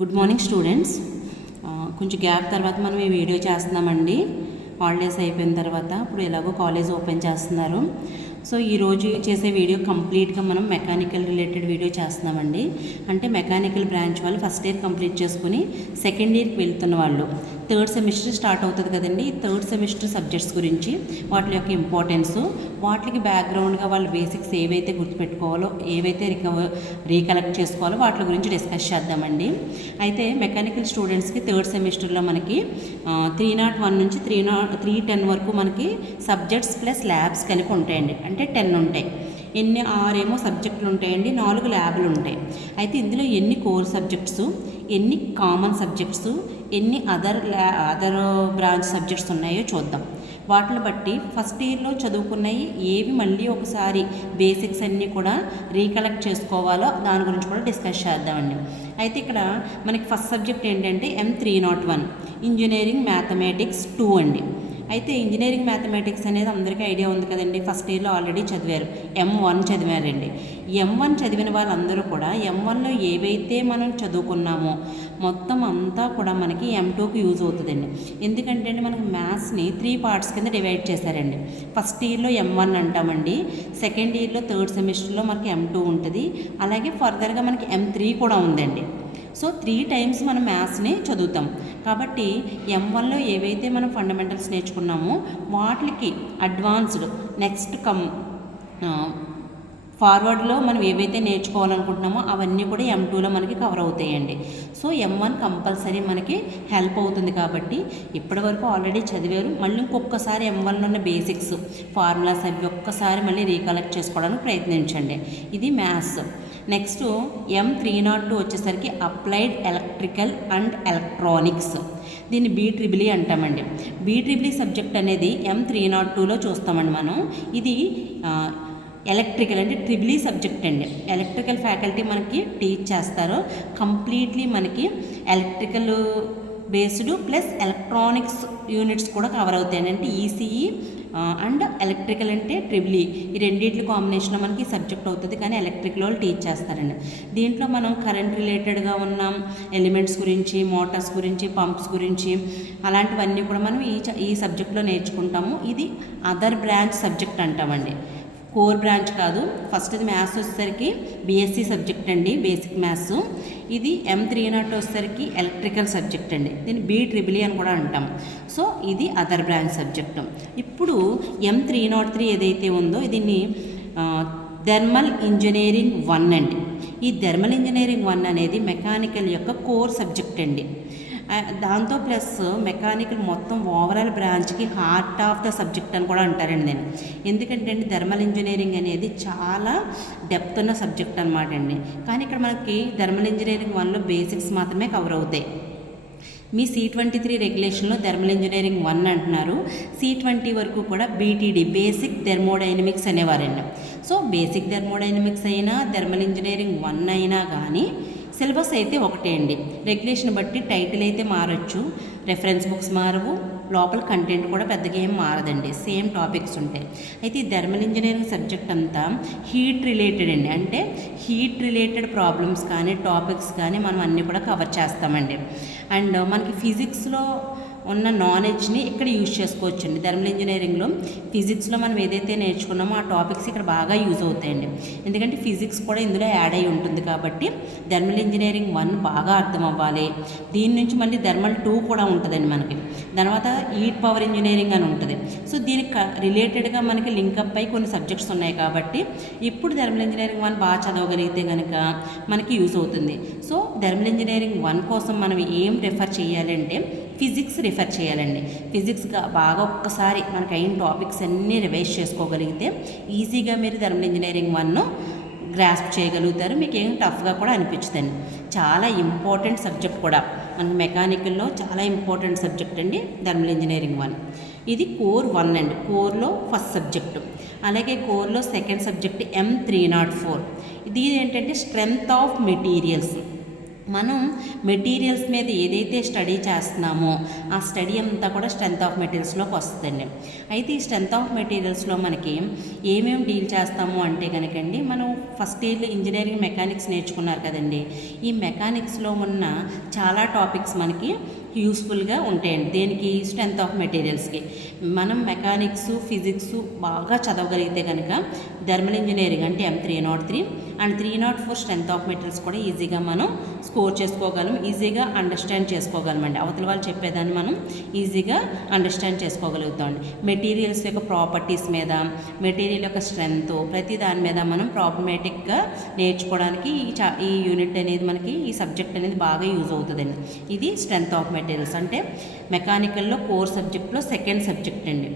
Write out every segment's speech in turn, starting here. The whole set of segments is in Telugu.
Good morning students. కొంచెం గ్యాప్ తర్వాత మనం ఈ వీడియో చేస్తున్నామండి. హాలిడేస్ అయిపోయిన తర్వాత ఇప్పుడు ఎలాగో కాలేజ్ ఓపెన్ చేస్తున్నారు. సో ఈరోజు చేసే వీడియో కంప్లీట్గా మనం మెకానికల్ రిలేటెడ్ వీడియో చేస్తున్నామండి. అంటే మెకానికల్ బ్రాంచ్ వాళ్ళు ఫస్ట్ ఇయర్ కంప్లీట్ చేసుకుని సెకండ్ ఇయర్కి వెళ్తున్న వాళ్ళు, థర్డ్ సెమిస్టర్ స్టార్ట్ అవుతుంది కదండి. థర్డ్ సెమిస్టర్ సబ్జెక్ట్స్ గురించి, వాటి యొక్క ఇంపార్టెన్సు, వాటికి బ్యాక్గ్రౌండ్గా వాళ్ళు బేసిక్స్ ఏవైతే గుర్తుపెట్టుకోవాలో, ఏవైతే రీకలెక్ట్ చేసుకోవాలో వాటి గురించి డిస్కస్ చేద్దామండి. అయితే మెకానికల్ స్టూడెంట్స్కి థర్డ్ సెమిస్టర్లో మనకి 301 నుంచి 310 వరకు మనకి సబ్జెక్ట్స్ ప్లస్ ల్యాబ్స్ కలిపి ఉంటాయండి. అంటే 10 ఉంటాయి. ఎన్ని 6 సబ్జెక్టులు ఉంటాయండి, 4 ల్యాబ్లు ఉంటాయి. అయితే ఇందులో ఎన్ని కోర్ సబ్జెక్ట్స్, ఎన్ని కామన్ సబ్జెక్ట్స్, ఎన్ని అదర్ బ్రాంచ్ సబ్జెక్ట్స్ ఉన్నాయో చూద్దాం. వాటిని బట్టి ఫస్ట్ ఇయర్లో చదువుకున్నవి ఏవి మళ్ళీ ఒకసారి బేసిక్స్ అన్నీ కూడా రీకలెక్ట్ చేసుకోవాలో దాని గురించి కూడా డిస్కస్ చేద్దామండి. అయితే ఇక్కడ మనకి ఫస్ట్ సబ్జెక్ట్ ఏంటంటే M301 ఇంజనీరింగ్ మ్యాథమెటిక్స్ 2 అండి. అయితే ఇంజనీరింగ్ మ్యాథమెటిక్స్ అనేది అందరికీ ఐడియా ఉంది కదండి. ఫస్ట్ ఇయర్లో ఆల్రెడీ చదివారు, M1 చదివారండి. M1 చదివిన వాళ్ళందరూ కూడా M1లో ఏవైతే మనం చదువుకున్నామో మొత్తం అంతా కూడా మనకి M2కి యూజ్ అవుతుందండి. ఎందుకంటే మనకి మ్యాథ్స్ని 3 పార్ట్స్ కింద డివైడ్ చేశారండి. ఫస్ట్ ఇయర్లో M1 అంటామండి, సెకండ్ ఇయర్లో థర్డ్ సెమిస్టర్లో మనకి M2 ఉంటుంది, అలాగే ఫర్దర్గా మనకి M3 కూడా ఉందండి. సో 3 టైమ్స్ మనం మ్యాథ్స్ని చదువుతాం. కాబట్టి M1లో ఏవైతే మనం ఫండమెంటల్స్ నేర్చుకున్నామో వాటికి అడ్వాన్స్డ్ నెక్స్ట్ ఫార్వర్డ్లో మనం ఏవైతే నేర్చుకోవాలనుకుంటున్నామో అవన్నీ కూడా M2లో మనకి కవర్ అవుతాయండి. సో M1 కంపల్సరీ మనకి హెల్ప్ అవుతుంది. కాబట్టి ఇప్పటి వరకు ఆల్రెడీ చదివారు, మళ్ళీ ఇంకొకసారి M1లో ఉన్న బేసిక్స్ ఫార్ములాస్ అవి ఒక్కసారి మళ్ళీ రీకలెక్ట్ చేసుకోవడానికి ప్రయత్నించండి. ఇది మ్యాథ్స్. నెక్స్ట్ M302 వచ్చేసరికి అప్లైడ్ ఎలక్ట్రికల్ అండ్ ఎలక్ట్రానిక్స్. దీన్ని BEEE అంటామండి. BEEE సబ్జెక్ట్ అనేది M302లో చూస్తామండి మనం. ఇది ఎలక్ట్రికల్ అంటే EEE సబ్జెక్ట్ అండి. ఎలక్ట్రికల్ ఫ్యాకల్టీ మనకి టీచ్ చేస్తారు. కంప్లీట్లీ మనకి electrical based plus electronics units కూడా కవర్ అవుతాయండి. అంటే ECE అండ్ ఎలక్ట్రికల్ అంటే EEE, ఈ రెండింటి కాంబినేషన్లో మనకి సబ్జెక్ట్ అవుతుంది. కానీ ఎలక్ట్రికల్ వాళ్ళు టీచ్ చేస్తారండి. దీంట్లో మనం కరెంట్ రిలేటెడ్గా ఉన్న ఎలిమెంట్స్ గురించి, మోటార్స్ గురించి, పంప్స్ గురించి అలాంటివన్నీ కూడా మనం ఈ సబ్జెక్ట్లో నేర్చుకుంటాము. ఇది అదర్ బ్రాంచ్ సబ్జెక్ట్ అంటామండి, కోర్ బ్రాంచ్ కాదు. ఫస్ట్ ఇది మ్యాథ్స్ వచ్చేసరికి BSc సబ్జెక్ట్ అండి, బేసిక్ మ్యాథ్స్. ఇది M302 వచ్చేసరికి ఎలక్ట్రికల్ సబ్జెక్ట్ అండి. దీన్ని BEEE అని కూడా అంటాం. సో ఇది అదర్ బ్రాంచ్ సబ్జెక్టు. ఇప్పుడు M303 ఏదైతే ఉందో దీన్ని థర్మల్ ఇంజనీరింగ్ 1 అండి. ఈ థర్మల్ ఇంజనీరింగ్ 1 అనేది మెకానికల్ యొక్క కోర్ సబ్జెక్ట్ అండి. దాంతో ప్లస్ మెకానికల్ మొత్తం ఓవరాల్ బ్రాంచ్కి హార్ట్ ఆఫ్ ద సబ్జెక్ట్ అని కూడా అంటారండి నేను. ఎందుకంటే అండి థర్మల్ ఇంజనీరింగ్ అనేది చాలా డెప్త్ ఉన్న సబ్జెక్ట్ అనమాట అండి. కానీ ఇక్కడ మనకి థర్మల్ ఇంజనీరింగ్ 1లో బేసిక్స్ మాత్రమే కవర్ అవుతాయి. మీ C23 రెగ్యులేషన్లో థర్మల్ ఇంజనీరింగ్ 1 అంటున్నారు. C20 వరకు కూడా BTD బేసిక్ థెర్మోడైనమిక్స్ అనేవారండి. సో బేసిక్ థెర్మోడైనమిక్స్ అయినా థర్మల్ ఇంజనీరింగ్ 1 అయినా కానీ సిలబస్ అయితే ఒకటే అండి. రెగ్యులేషన్ బట్టి టైటిల్ అయితే మారచ్చు, రెఫరెన్స్ బుక్స్ మారవు, లోపల కంటెంట్ కూడా పెద్దగా ఏం మారదండి, సేమ్ టాపిక్స్ ఉంటాయి. అయితే ఈ థర్మల్ ఇంజనీరింగ్ సబ్జెక్ట్ అంతా హీట్ రిలేటెడ్ అండి. అంటే హీట్ రిలేటెడ్ ప్రాబ్లమ్స్ కానీ టాపిక్స్ కానీ మనం అన్నీ కూడా కవర్ చేస్తామండి. అండ్ మనకి ఫిజిక్స్లో ఉన్న నాలెడ్జ్ని ఇక్కడ యూజ్ చేసుకోవచ్చండి. థర్మల్ ఇంజనీరింగ్లో ఫిజిక్స్లో మనం ఏదైతే నేర్చుకున్నామో ఆ టాపిక్స్ ఇక్కడ బాగా యూజ్ అవుతాయండి. ఎందుకంటే ఫిజిక్స్ కూడా ఇందులో యాడ్ అయి ఉంటుంది. కాబట్టి థర్మల్ ఇంజనీరింగ్ 1 బాగా అర్థం అవ్వాలి. దీని నుంచి మళ్ళీ థర్మల్ 2 కూడా ఉంటుందండి మనకి. తర్వాత హీట్ పవర్ ఇంజనీరింగ్ అని ఉంటుంది. సో దీనికి రిలేటెడ్గా మనకి లింకప్ అయి కొన్ని సబ్జెక్ట్స్ ఉన్నాయి. కాబట్టి ఇప్పుడు థర్మల్ ఇంజనీరింగ్ 1 బాగా చదవగలిగితే కనుక మనకి యూజ్ అవుతుంది. సో థర్మల్ ఇంజనీరింగ్ 1 కోసం మనం ఏం రెఫర్ చేయాలంటే ఫిజిక్స్ రిఫర్ చేయాలండి. ఫిజిక్స్గా బాగా ఒక్కసారి మనకు అయిన టాపిక్స్ అన్నీ రివైజ్ చేసుకోగలిగితే ఈజీగా మీరు థర్మల్ ఇంజనీరింగ్ 1 గ్రాస్ప్ చేయగలుగుతారు. మీకు ఏం టఫ్గా కూడా అనిపించదండి. చాలా ఇంపార్టెంట్ సబ్జెక్ట్ కూడా మనకి మెకానికల్లో చాలా ఇంపార్టెంట్ సబ్జెక్ట్ అండి థర్మల్ ఇంజనీరింగ్ 1. ఇది కోర్ 1 అండి, కోర్లో ఫస్ట్ సబ్జెక్టు. అలాగే కోర్లో సెకండ్ సబ్జెక్ట్ M304. ఇది ఏంటంటే స్ట్రెంగ్త్ ఆఫ్ మెటీరియల్స్. మనం మెటీరియల్స్ మీద ఏదైతే స్టడీ చేస్తున్నామో ఆ స్టడీ అంతా కూడా స్ట్రెంత్ ఆఫ్ మెటీరియల్స్లోకి వస్తుందండి. అయితే ఈ స్ట్రెంత్ ఆఫ్ మెటీరియల్స్లో మనకి ఏమేమి డీల్ చేస్తాము అంటే కనుకండి, మనం ఫస్ట్ ఇయర్లో ఇంజనీరింగ్ మెకానిక్స్ నేర్చుకున్నారు కదండి. ఈ మెకానిక్స్లో ఉన్న చాలా టాపిక్స్ మనకి యూస్ఫుల్గా ఉంటాయండి. దేనికి? స్ట్రెంత్ ఆఫ్ మెటీరియల్స్కి. మనం మెకానిక్స్, ఫిజిక్స్ బాగా చదవగలిగితే కనుక థర్మల్ ఇంజనీరింగ్ అంటే M303 and 304 strength of materials కూడా ఈజీగా మనం స్కోర్ చేసుకోగలం, ఈజీగా అండర్స్టాండ్ చేసుకోగలమండి. అవతల వాళ్ళు చెప్పేదాన్ని మనం ఈజీగా అండర్స్టాండ్ చేసుకోగలుగుతాం. మెటీరియల్స్ యొక్క ప్రాపర్టీస్ మీద, మెటీరియల్ యొక్క స్ట్రెంత్, ప్రతి దాని మీద మనం ప్రాబ్లమేటిక్గా నేర్చుకోవడానికి ఈ యూనిట్ అనేది మనకి, ఈ సబ్జెక్ట్ అనేది బాగా యూజ్ అవుతుందండి. ఇది స్ట్రెంత్ ఆఫ్ మెటీరియల్స్ అంటే మెకానికల్లో కోర్ సబ్జెక్ట్లో సెకండ్ సబ్జెక్ట్ అండి.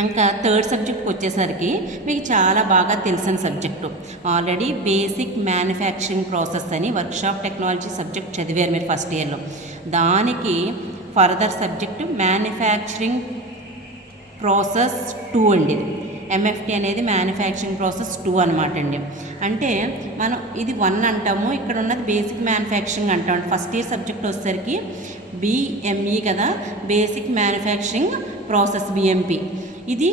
ఇంకా థర్డ్ సబ్జెక్ట్కి వచ్చేసరికి మీకు చాలా బాగా తెలిసిన subject, already basic manufacturing process అని వర్క్షాప్ టెక్నాలజీ సబ్జెక్ట్ చదివారు మీరు ఫస్ట్ ఇయర్లో. దానికి ఫర్దర్ సబ్జెక్టు మ్యానుఫ్యాక్చరింగ్ ప్రాసెస్ 2 అండి. MFT అనేది మ్యానుఫ్యాక్చరింగ్ ప్రాసెస్ 2 అనమాట అండి. అంటే మనం ఇది 1 అంటాము, ఇక్కడ ఉన్నది బేసిక్ మ్యానుఫ్యాక్చరింగ్ అంటాం. ఫస్ట్ ఇయర్ సబ్జెక్ట్ వచ్చేసరికి BME కదా, బేసిక్ మ్యానుఫ్యాక్చరింగ్ ప్రాసెస్ BMP. ఇది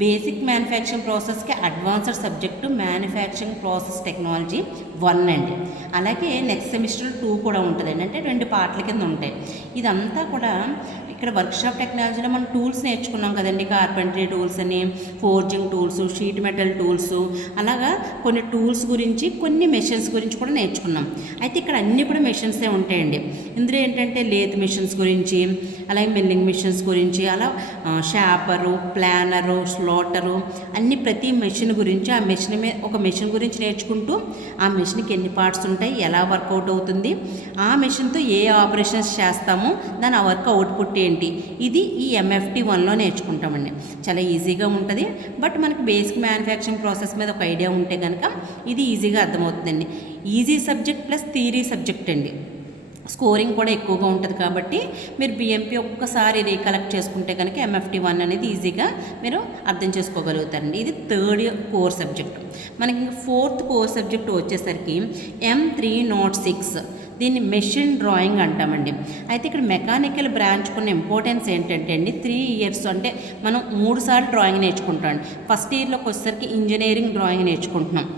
బేసిక్ మ్యానుఫ్యాక్చరింగ్ ప్రాసెస్కి advanced subject manufacturing process technology 1 అండి. అలాగే నెక్స్ట్ సెమిస్టర్ 2 కూడా ఉంటుందండి, అంటే 2 పార్ట్ల కింద ఉంటాయి. ఇదంతా కూడా ఇక్కడ వర్క్షాప్ టెక్నాలజీలో మనం టూల్స్ నేర్చుకున్నాం కదండి, కార్పెంటరీ టూల్స్ అని, forging tools, sheet metal tools, అలాగా కొన్ని టూల్స్ గురించి, కొన్ని మెషిన్స్ గురించి కూడా నేర్చుకున్నాం. అయితే ఇక్కడ అన్నీ కూడా మెషిన్సే ఉంటాయండి. ఇందులో ఏంటంటే లేత్ మెషిన్స్ గురించి, అలాగే మిల్లింగ్ మెషిన్స్ గురించి, అలా షాపరు, ప్లానరు, స్లోటరు, అన్ని ప్రతి మెషిన్ గురించి, ఆ మెషిన్ మీద ఒక మెషిన్ గురించి నేర్చుకుంటూ ఆ మెషిన్కి ఎన్ని పార్ట్స్ ఉంటాయి, ఎలా వర్కౌట్ అవుతుంది, ఆ మెషిన్తో ఏ ఆపరేషన్స్ చేస్తామో దాని ఆ వర్క్ అవుట్పుట్ ఏంటి, ఇది ఈ MFT 1లో నేర్చుకుంటామండి. చాలా ఈజీగా ఉంటుంది. బట్ మనకి బేసిక్ మ్యానుఫ్యాక్చరింగ్ ప్రాసెస్ మీద ఒక ఐడియా ఉంటే కనుక ఇది ఈజీగా అర్థమవుతుందండి. Easy subject plus theory subject అండి. స్కోరింగ్ కూడా ఎక్కువగా ఉంటుంది కాబట్టి మీరు BMP ఒక్కసారి రీకలెక్ట్ చేసుకుంటే కనుక MFT 1 అనేది ఈజీగా మీరు అర్థం చేసుకోగలుగుతారండి. ఇది థర్డ్ కోర్ సబ్జెక్ట్. మనకి ఇంకా ఫోర్త్ కోర్ సబ్జెక్ట్ వచ్చేసరికి M306. దీన్ని మెషిన్ డ్రాయింగ్ అంటామండి. అయితే ఇక్కడ మెకానికల్ బ్రాంచ్ కొన్ని ఇంపార్టెన్స్ ఏంటంటే అండి, 3 ఇయర్స్ అంటే మనం 3 సార్లు డ్రాయింగ్ నేర్చుకుంటాం. ఫస్ట్ ఇయర్లోకి వచ్చేసరికి ఇంజనీరింగ్ డ్రాయింగ్ నేర్చుకుంటున్నాం,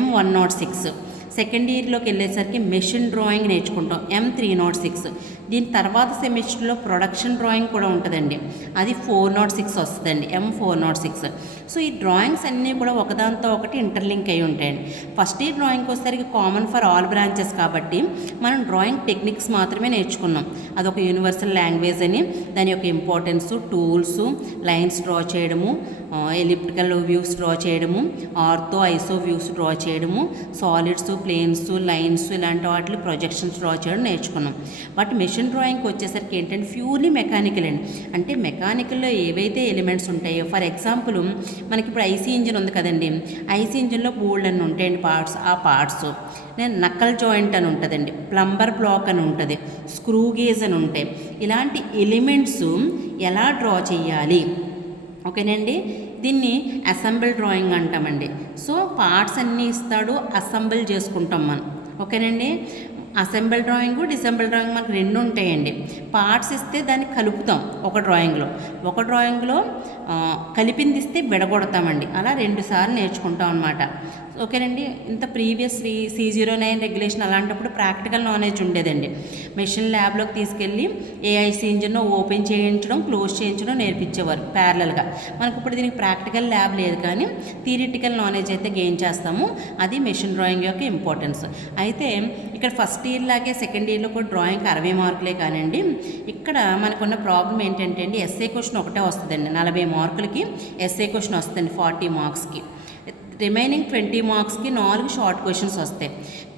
M106. సెకండ్ ఇయర్లోకి వెళ్ళేసరికి మెషిన్ డ్రాయింగ్ నేర్చుకుంటాం, M306. దీని తర్వాత సెమిస్టర్లో ప్రొడక్షన్ డ్రాయింగ్ కూడా ఉంటుందండి, అది 406 వస్తుందండి, M406. సో ఈ డ్రాయింగ్స్ అన్నీ కూడా ఒకదాంతో ఒకటి ఇంటర్లింక్ అయి ఉంటాయండి. ఫస్ట్ ఇయర్ డ్రాయింగ్కి వచ్చేసరికి కామన్ ఫర్ ఆల్ బ్రాంచెస్ కాబట్టి మనం డ్రాయింగ్ టెక్నిక్స్ మాత్రమే నేర్చుకున్నాం. అదొక యూనివర్సల్ లాంగ్వేజ్ అని, దాని యొక్క ఇంపార్టెన్స్, టూల్స్, లైన్స్ డ్రా చేయడము, ఎలిప్టికల్ వ్యూస్ డ్రా చేయడము, ఆర్థో ఐసో వ్యూస్ డ్రా చేయడము, సాలిడ్స్, ప్లేన్స్, లైన్స్, ఇలాంటి వాటిలో ప్రొజెక్షన్స్ డ్రా చేయడం నేర్చుకున్నాం. బట్ మెషిన్ డ్రాయింగ్కి వచ్చేసరికి ఏంటంటే ప్యూర్లీ మెకానికల్ అండి. అంటే మెకానికల్లో ఏవైతే ఎలిమెంట్స్ ఉంటాయో, ఫర్ ఎగ్జాంపుల్ మనకి ఇప్పుడు ఐసీ ఇంజిన్ ఉంది కదండి, ఐసీ ఇంజిన్లో బోల్డ్ అని ఉంటాయండి పార్ట్స్. ఆ పార్ట్స్ నక్కల్ జాయింట్ అని ఉంటుందండి, ప్లంబర్ బ్లాక్ అని ఉంటుంది, స్క్రూ గేజ్ అని ఉంటాయి. ఇలాంటి ఎలిమెంట్స్ ఎలా డ్రా చేయాలి, ఓకేనండి, దీన్ని అసెంబుల్ డ్రాయింగ్ అంటామండి. సో పార్ట్స్ అన్నీ ఇస్తాడు, అసెంబుల్ చేసుకుంటాం మనం, ఓకేనండి. అసెంబుల్ డ్రాయింగ్, డిసెంబుల్ డ్రాయింగ్ మనకు 2 ఉంటాయండి. పార్ట్స్ ఇస్తే దాన్ని కలుపుతాం ఒక డ్రాయింగ్లో కలిపింది ఇస్తే విడగొడతామండి. అలా 2 సార్లు నేర్చుకుంటాం అనమాట, ఓకేనండి. ఇంత ప్రీవియస్ C09 రెగ్యులేషన్ అలాంటప్పుడు ప్రాక్టికల్ నాలెడ్జ్ ఉండేదండి. మెషిన్ ల్యాబ్లోకి తీసుకెళ్ళి ఏఐసి ఇంజిన్ ఓపెన్ చేయించడం, క్లోజ్ చేయించడం నేర్పించేవారు ప్యారలల్గా. మనకు ఇప్పుడు దీనికి ప్రాక్టికల్ ల్యాబ్ లేదు, కానీ థియరిటికల్ నాలెడ్జ్ అయితే గెయిన్ చేస్తాము. అది మెషిన్ డ్రాయింగ్ యొక్క ఇంపార్టెన్స్. అయితే ఇక్కడ ఫస్ట్ ఇయర్ లాగే సెకండ్ ఇయర్లో కూడా డ్రాయింగ్ 60 మార్కులే కానివ్వండి. ఇక్కడ మనకున్న ప్రాబ్లం ఏంటంటే అండి, ఎస్ఏ క్వశ్చన్ ఒకటే వస్తుందండి, 40 మార్కులకి ఎస్ఏ క్వశ్చన్ వస్తుందండి 40 మార్క్స్కి. రిమైనింగ్ 20 మార్క్స్కి 4 షార్ట్ క్వశ్చన్స్ వస్తాయి.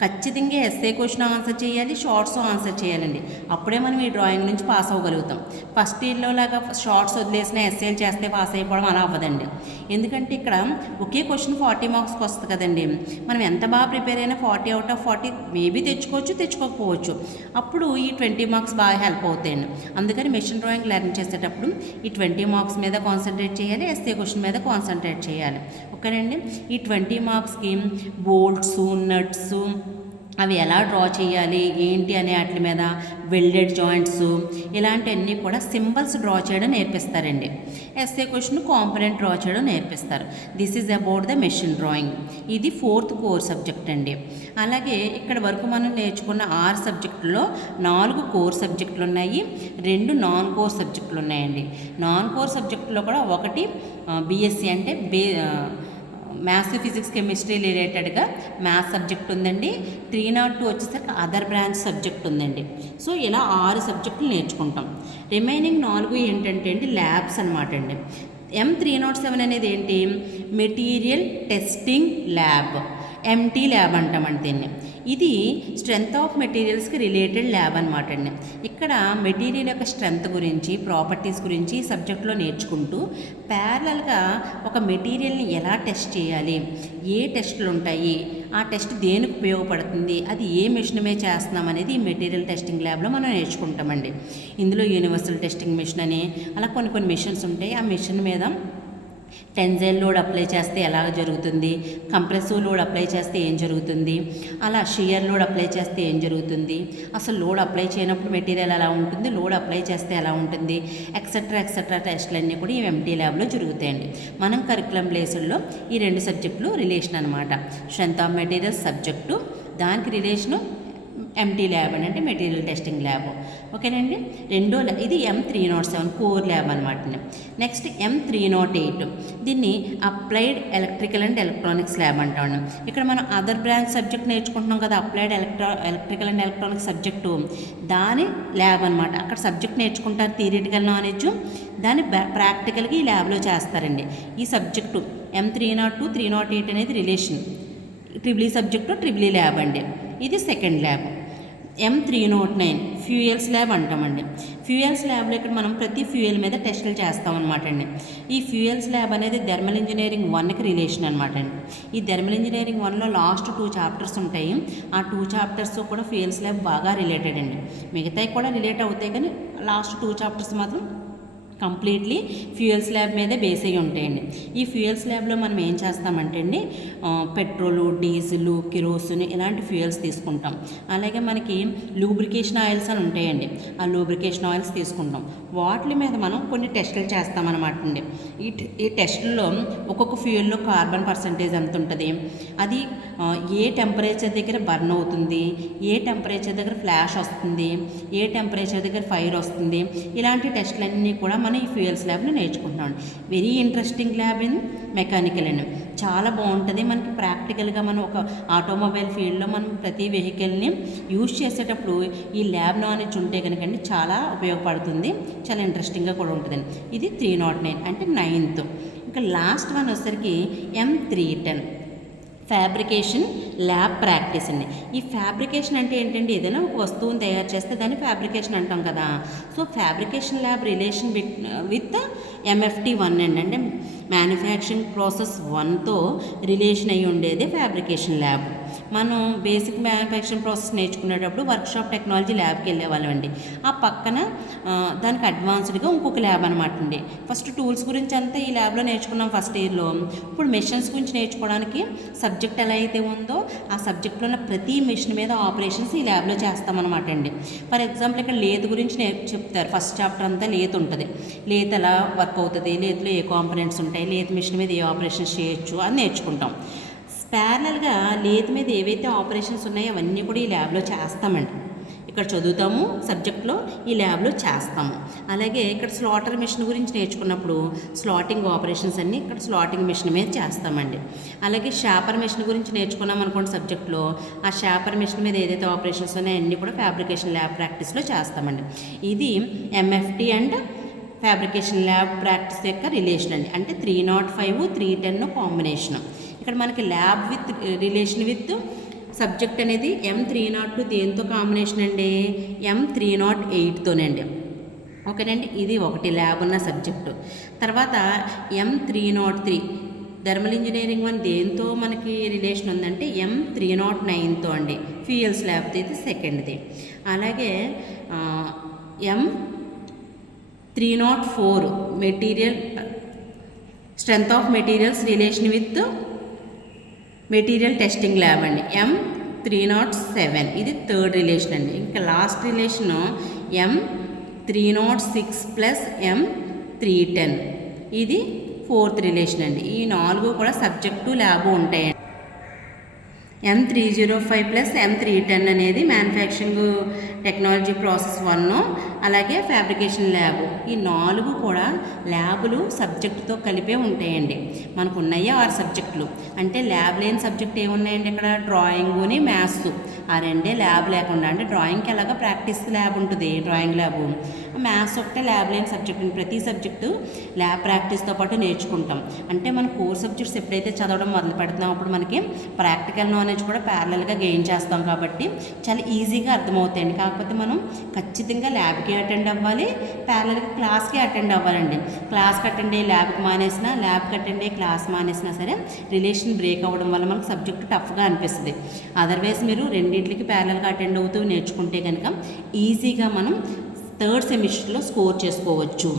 ఖచ్చితంగా ఎస్ఏ క్వశ్చన్ ఆన్సర్ చేయాలి, షార్ట్స్ ఆన్సర్ చేయాలండి. అప్పుడే మనం ఈ డ్రాయింగ్ నుంచి పాస్ అవ్వగలుగుతాం. ఫస్ట్ ఇయర్లో లాగా షార్ట్స్ వదిలేసిన ఎస్ఏలు చేస్తే పాస్ అయిపోవడం అలా అవ్వదండి. ఎందుకంటే ఇక్కడ ఒకే క్వశ్చన్ 40 మార్క్స్కి వస్తుంది కదండి. మనం ఎంత బాగా ప్రిపేర్ అయినా 40 అవుట్ ఆఫ్ 40 మేబీ తెచ్చుకోకపోవచ్చు. అప్పుడు ఈ 20 మార్క్స్ బాగా హెల్ప్ అవుతాయండి. అందుకని మెషిన్ డ్రాయింగ్ లెర్న్ చేసేటప్పుడు ఈ 20 మార్క్స్ మీద కాన్సన్ట్రేట్ చేయాలి, ఎస్ఏ క్వశ్చన్ మీద కాన్సన్ట్రేట్ చేయాలి, ఓకేనండి. ఈ 20 మార్క్స్కి బోల్ట్స్, నట్స్, అవి ఎలా డ్రా చేయాలి ఏంటి అనే వాటి మీద వెల్డెడ్ జాయింట్స్ ఇలాంటివన్నీ కూడా సింబల్స్ డ్రా చేయడం నేర్పిస్తారండి. ఎస్ఏ క్వశ్చన్ కాంపోనెంట్ డ్రా చేయడం నేర్పిస్తారు. This is about the machine drawing. ఇది 4th కోర్ సబ్జెక్ట్ అండి. అలాగే ఇక్కడ వరకు మనం నేర్చుకున్న 6 సబ్జెక్టుల్లో 4 కోర్ సబ్జెక్టులు ఉన్నాయి, 2 నాన్ కోర్ సబ్జెక్టులు ఉన్నాయండి. నాన్ కోర్ సబ్జెక్టులో కూడా ఒకటి బీఎస్సీ అంటే మ్యాథ్స్ ఫిజిక్స్ కెమిస్ట్రీ రిలేటెడ్గా మ్యాథ్స్ సబ్జెక్ట్ ఉందండి. 302 వచ్చేసరికి అదర్ బ్రాంచ్ సబ్జెక్ట్ ఉందండి. సో ఇలా 6 సబ్జెక్టులు నేర్చుకుంటాం. రిమైనింగ్ 4 ఏంటంటే అండి ల్యాబ్స్ అనమాట అండి. M307 అనేది ఏంటి, material testing lab, empty lab అంటామండి దీన్ని. ఇది స్ట్రెంగ్త్ ఆఫ్ మెటీరియల్స్కి రిలేటెడ్ ల్యాబ్ అనమాట అండి. ఇక్కడ మెటీరియల్ యొక్క స్ట్రెంగ్త్ గురించి, ప్రాపర్టీస్ గురించి ఈ సబ్జెక్ట్లో నేర్చుకుంటూ ప్యారలల్గా ఒక మెటీరియల్ని ఎలా టెస్ట్ చేయాలి, ఏ టెస్టులు ఉంటాయి, ఆ టెస్ట్ దేనికి ఉపయోగపడుతుంది, అది ఏ మిషన్ మీద చేస్తున్నాం అనేది ఈ మెటీరియల్ టెస్టింగ్ ల్యాబ్లో మనం నేర్చుకుంటామండి. ఇందులో యూనివర్సల్ టెస్టింగ్ మిషన్ అని అలా కొన్ని మిషన్స్ ఉంటాయి. ఆ మిషన్ మీద టెన్జైల్ లోడ్ అప్లై చేస్తే ఎలా జరుగుతుంది, కంప్రెసివ్ లోడ్ అప్లై చేస్తే ఏం జరుగుతుంది, అలా షియర్ లోడ్ అప్లై చేస్తే ఏం జరుగుతుంది, అసలు లోడ్ అప్లై చేయనప్పుడు మెటీరియల్ ఎలా ఉంటుంది, లోడ్ అప్లై చేస్తే ఎలా ఉంటుంది, ఎక్సెట్రా టెస్టులన్నీ కూడా ఈ ఎంటీ ల్యాబ్లో జరుగుతాయండి. మనం కరికులం ప్లేసుల్లో ఈ 2 సబ్జెక్టులు రిలేషన్ అనమాట. స్ట్రెంగ్త్ ఆఫ్ మెటీరియల్స్ సబ్జెక్టు, దానికి రిలేషను ఎంటీ ల్యాబ్ అని అంటే మెటీరియల్ టెస్టింగ్ ల్యాబ్. ఓకేనండి. ఇది M307 కోర్ ల్యాబ్ అనమాట. నెక్స్ట్ M308 దీన్ని applied electrical and electronics lab అంటాం. ఇక్కడ మనం అదర్ బ్రాంచ్ సబ్జెక్ట్ నేర్చుకుంటున్నాం కదా, applied electrical and electronics subject, దాని ల్యాబ్ అనమాట. అక్కడ సబ్జెక్ట్ నేర్చుకుంటారు థియరిటికల్ నాలెడ్జ్, దాన్ని ప్రాక్టికల్గా ఈ ల్యాబ్లో చేస్తారండి. ఈ సబ్జెక్టు M302, 308 అనేది relation, triple subject triple lab అండి. ఇది second lab. M309 fuels lab అంటామండి. ఫ్యూయల్స్ ల్యాబ్లో ఇక్కడ మనం ప్రతి ఫ్యూయల్ మీద టెస్టులు చేస్తామన్నమాట అండి. ఈ ఫ్యూయల్స్ ల్యాబ్ అనేది థర్మల్ ఇంజనీరింగ్ 1కి రిలేషన్ అనమాట అండి. ఈ థర్మల్ ఇంజనీరింగ్ 1లో లాస్ట్ 2 చాప్టర్స్ ఉంటాయి. ఆ 2 చాప్టర్స్ కూడా ఫ్యూయల్స్ ల్యాబ్ బాగా రిలేటెడ్ అండి. మిగతాయి కూడా రిలేట్ అవుతాయి కానీ లాస్ట్ 2 చాప్టర్స్ మాత్రం కంప్లీట్లీ ఫ్యూయల్స్ ల్యాబ్ మీదే బేస్ అయ్యి ఉంటాయండి. ఈ ఫ్యూయల్స్ ల్యాబ్లో మనం ఏం చేస్తామంటే అండి పెట్రోలు, డీజిల్, కిరోసిన్ ఇలాంటి ఫ్యూయల్స్ తీసుకుంటాం. అలాగే మనకి లూబ్రికేషన్ ఆయిల్స్ అని ఉంటాయండి. ఆ లూబ్రికేషన్ ఆయిల్స్ తీసుకుంటాం. వాటి మీద మనం కొన్ని టెస్టులు చేస్తామన్నమాట అండి. ఈ టెస్టుల్లో ఒక్కొక్క ఫ్యూయల్లో కార్బన్ పర్సంటేజ్ ఎంత ఉంటుంది, అది ఏ టెంపరేచర్ దగ్గర బర్న్ అవుతుంది, ఏ టెంపరేచర్ దగ్గర ఫ్లాష్ వస్తుంది, ఏ టెంపరేచర్ దగ్గర ఫైర్ వస్తుంది, ఇలాంటి టెస్టులన్నీ కూడా మనం ఈ ఫ్యూయల్స్ ల్యాబ్లో నేర్చుకుంటున్నాం. Very interesting lab in mechanical అండి. చాలా బాగుంటుంది. మనకి ప్రాక్టికల్గా మనం ఒక ఆటోమొబైల్ ఫీల్డ్లో మనం ప్రతి వెహికల్ని యూజ్ చేసేటప్పుడు ఈ ల్యాబ్ నాలెడ్జ్ ఉంటే కనుకండి చాలా ఉపయోగపడుతుంది. చాలా ఇంట్రెస్టింగ్గా కూడా ఉంటుందండి. ఇది 309 అంటే 9th. ఇంకా లాస్ట్ వన్ వచ్చేసరికి M310 ఫ్యాబ్రికేషన్ ల్యాబ్ ప్రాక్టీస్ అండి. ఈ ఫ్యాబ్రికేషన్ అంటే ఏంటంటే ఏదైనా ఒక వస్తువుని తయారు చేస్తే దాన్ని ఫ్యాబ్రికేషన్ అంటాం కదా. So fabrication lab relation with MFT1 అండి. అంటే మ్యానుఫ్యాక్చరింగ్ ప్రాసెస్ 1తో రిలేషన్ అయ్యి ఉండేది ఫ్యాబ్రికేషన్ ల్యాబ్. మనం బేసిక్ మ్యానుఫ్యాక్చరింగ్ ప్రాసెస్ నేర్చుకునేటప్పుడు వర్క్షాప్ టెక్నాలజీ ల్యాబ్కి వెళ్ళేవాళ్ళం అండి. ఆ పక్కన దానికి అడ్వాన్స్డ్గా ఇంకొక ల్యాబ్ అనమాట అండి. ఫస్ట్ టూల్స్ గురించి అంతా ఈ ల్యాబ్లో నేర్చుకున్నాం ఫస్ట్ ఇయర్లో. ఇప్పుడు మెషిన్స్ గురించి నేర్చుకోవడానికి సబ్జెక్ట్ ఎలా అయితే ఉందో ఆ సబ్జెక్ట్లో ఉన్న ప్రతి మెషిన్ మీద ఆపరేషన్స్ ఈ ల్యాబ్లో చేస్తామన్నమాట అండి. ఫర్ ఎగ్జాంపుల్ ఇక్కడ లేత్ గురించి చెప్తారు. ఫస్ట్ చాప్టర్ అంతా లేత్ ఉంటుంది. లేత్ ఎలా వర్క్ అవుతుంది, లేత్లో ఏ కాంపనెంట్స్ ఉంటాయి, లేత్ మెషిన్ మీద ఏ ఆపరేషన్స్ చేయొచ్చు అని నేర్చుకుంటాం. ప్యారలల్గా లేత్ మీద ఏవైతే ఆపరేషన్స్ ఉన్నాయో అవన్నీ కూడా ఈ ల్యాబ్లో చేస్తామండి. ఇక్కడ చదువుతాము సబ్జెక్ట్లో, ఈ ల్యాబ్లో చేస్తాము. అలాగే ఇక్కడ స్లాటర్ మిషన్ గురించి నేర్చుకున్నప్పుడు స్లాటింగ్ ఆపరేషన్స్ అన్నీ ఇక్కడ స్లాటింగ్ మిషన్ మీద చేస్తామండి. అలాగే షాపర్ మిషన్ గురించి నేర్చుకున్నాం అనుకోండి సబ్జెక్ట్లో, ఆ షాపర్ మిషన్ మీద ఏదైతే ఆపరేషన్స్ ఉన్నాయో అన్నీ కూడా ఫ్యాబ్రికేషన్ ల్యాబ్ ప్రాక్టీస్లో చేస్తామండి. ఇది MFT and fabrication lab practice యొక్క రిలేషన్ అండి. అంటే 305, 310 కాంబినేషన్. ఇక్కడ మనకి lab with relation with subject అనేది M302 దేంతో కాంబినేషన్ అండి, M308తోనండి. ఓకేనండి. ఇది ఒకటి ల్యాబ్ ఉన్న సబ్జెక్టు. తర్వాత M303 థర్మల్ ఇంజనీరింగ్ 1 దేంతో మనకి రిలేషన్ ఉందంటే M309తో అండి. ఫ్యూయల్స్ ల్యాబ్తో ఇది సెకండ్ది. అలాగే M304 material strength of materials relation with material testing lab అండి. M307 ఇది థర్డ్ రిలేషన్ అండి. ఇంకా last relation M306 plus M310 ఇది ఫోర్త్ రిలేషన్ అండి. ఈ 4 కూడా సబ్జెక్టు ల్యాబ్ ఉంటాయండి. M305 ప్లస్ M310 అనేది మ్యానుఫ్యాక్చరింగ్ టెక్నాలజీ ప్రాసెస్ 1, అలాగే ఫ్యాబ్రికేషన్ ల్యాబ్. ఈ 4 కూడా ల్యాబులు సబ్జెక్టుతో కలిపే ఉంటాయండి. మనకు ఉన్నాయి 6 సబ్జెక్టులు. అంటే ల్యాబ్ లేని సబ్జెక్ట్ ఏమున్నాయండి ఇక్కడ? డ్రాయింగుని మ్యాథ్స్. ఆ రెండే ల్యాబ్ లేకుండా, అంటే డ్రాయింగ్కి ఎలాగా ప్రాక్టీస్ ల్యాబ్ ఉంటుంది, డ్రాయింగ్ ల్యాబు. మ్యాథ్స్ ఒకటే ల్యాబ్ లేని సబ్జెక్ట్. ప్రతి సబ్జెక్టు ల్యాబ్ ప్రాక్టీస్తో పాటు నేర్చుకుంటాం. అంటే మన కోర్ సబ్జెక్ట్స్ ఎప్పుడైతే చదవడం మొదలు పెడుతున్నాం అప్పుడు మనకి ప్రాక్టికల్ నాలెడ్జ్ కూడా ప్యారలల్గా గెయిన్ చేస్తాం కాబట్టి చాలా ఈజీగా అర్థమవుతాయండి. కాకపోతే మనం ఖచ్చితంగా ల్యాబ్కి అటెండ్ అవ్వాలి, ప్యారలల్గా క్లాస్కి అటెండ్ అవ్వాలండి. క్లాస్కి అటెండ్ అయ్యి ల్యాబ్కి మానేసినా, ల్యాబ్కి అటెండ్ అయ్యి క్లాస్ మానేసినా సరే రిలేషన్ బ్రేక్ అవ్వడం వల్ల మనకు సబ్జెక్టు టఫ్గా అనిపిస్తుంది. అదర్వైజ్ మీరు రెండింటికి ప్యారలల్గా అటెండ్ అవుతూ నేర్చుకుంటే కనుక ఈజీగా మనం థర్డ్ సెమిస్టర్లో స్కోర్ చేసుకోవచ్చు.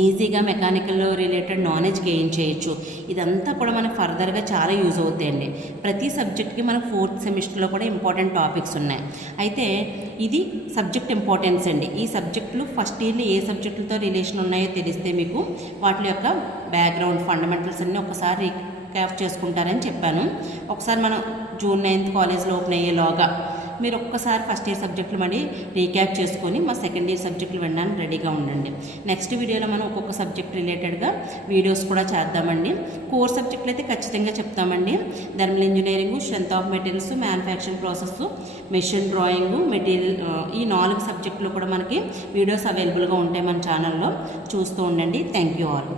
ఈజీగా మెకానికల్ రిలేటెడ్ నాలెడ్జ్ గెయిన్ చేయొచ్చు. ఇదంతా కూడా మనకు ఫర్దర్గా చాలా యూజ్ అవుతాయండి. ప్రతి సబ్జెక్ట్కి మనకు ఫోర్త్ సెమిస్టర్లో కూడా ఇంపార్టెంట్ టాపిక్స్ ఉన్నాయి. అయితే ఇది సబ్జెక్ట్ ఇంపార్టెన్స్ అండి. ఈ సబ్జెక్టులు ఫస్ట్ ఇయర్లో ఏ సబ్జెక్టులతో రిలేషన్ ఉన్నాయో తెలిస్తే మీకు వాటి యొక్క బ్యాక్గ్రౌండ్ ఫండమెంటల్స్ అన్నీ ఒకసారి రీక్యాప్ చేసుకుంటారని చెప్పాను. ఒకసారి మనం జూన్ 9th కాలేజ్లో ఓపెన్ అయ్యేలోగా మీరు ఒక్కసారి ఫస్ట్ ఇయర్ సబ్జెక్టులు మళ్ళీ రీక్యాప్ చేసుకొని మా సెకండ్ ఇయర్ సబ్జెక్టులు వినడానికి రెడీగా ఉండండి. నెక్స్ట్ వీడియోలో మనం ఒక్కొక్క సబ్జెక్ట్ రిలేటెడ్గా వీడియోస్ కూడా చేద్దామండి. కోర్ సబ్జెక్టులు అయితే ఖచ్చితంగా చెప్తామండి. Thermal engineering, strength of materials, manufacturing process, machine drawing, material, ఈ 4 సబ్జెక్టులు కూడా మనకి వీడియోస్ అవైలబుల్గా ఉంటాయి మన ఛానల్లో. చూస్తూ ఉండండి. Thank you all.